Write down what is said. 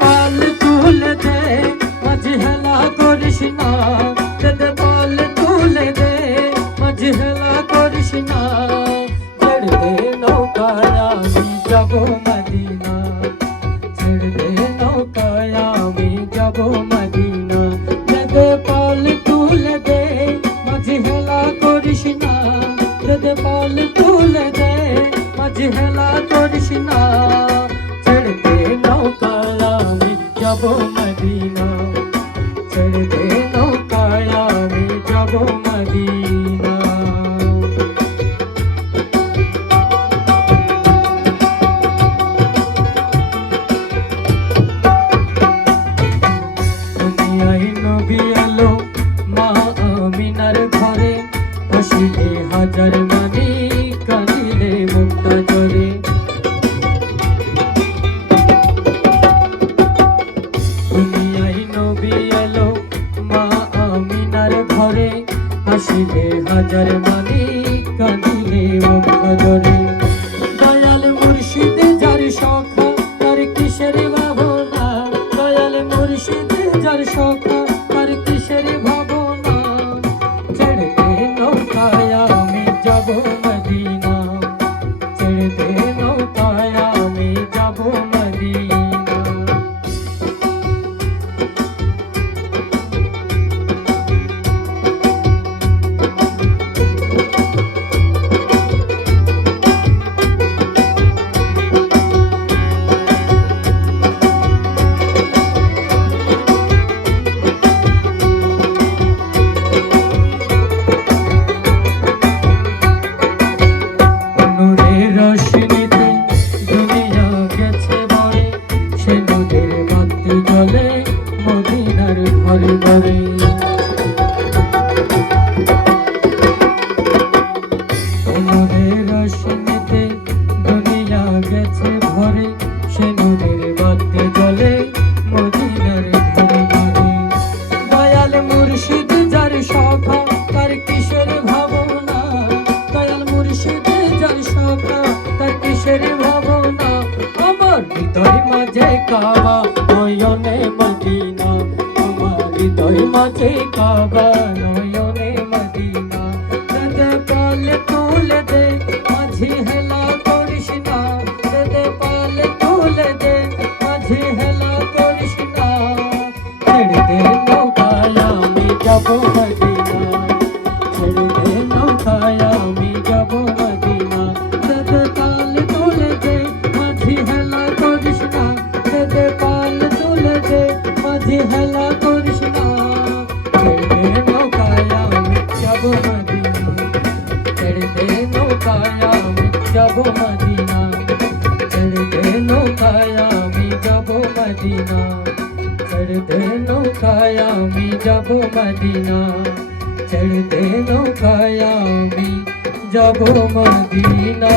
पाल तुल दे माझी हेला करिस ना ছেড়ে দে নৌকায় আমি যাব মদিনা ছেড়ে দে নৌকায় আমি যাব মদিনা দুনিয়ায় নবী এলো মা আমিনার ঘরে হাসিলে হাজার মানি কাঁদিলে মুক্তা ঝরে দুনিয়ায় নবী এলো মা আমিনার ঘরে হাসিলে হাজার মানি কাঁদিলে মুক্তা ঝরে দয়াল মুর্শিদ যার সখা তার কিসের ভাবনা দয়াল মুর্শিদ যার সখা তার কিসের ভাবনা ছেড়ে দে নৌকায় আমি যাব মদিনা ছেড়ে দে নৌকায় আমি যাব মদিনা রোশনীতে দুনিয়া গেছে ভরে সে নদের বাতি জ্বলে মদিনার ঘরে ঘরে রোশনীতে দুনিয়া গেছে ভরে সে নদের বাতি জ্বলে মদিনার ঘরে ঘরে দয়াল মুর্শিদ যার সখা তার কিসের ভাবনা দয়াল মুর্শিদ যার সখা তার কিসের ভাবনা আমার হৃদয় মাঝে কাবা নয়নে মদিনা আমার হৃদয় মাঝে কাবা নয়নে মদিনা দে পালে তুলে দে মাঝি হেলা করিস না দে পালে তুলে দে মাঝি হেলা করিস না ছেড়ে দে নৌকায় আমি যাব মদিনা ছেড়ে দে নৌকায় আমি যাব মদিনা দে পাল তুলে দে মাঝি হেলা করিস না দে পাল তুলে দে মাঝি হেলা করিস না ছেড়ে দে নৌকায় আমি যাব মদিনা ছেড়ে দে নৌকায় আমি যাব মদিনা ছেড়ে দে নৌকায় আমি যাব মদিনা ছেড়ে দে নৌকায় আমি যাব মদিনা ছেড়ে দে নৌকায় আমি যাব মদিনা।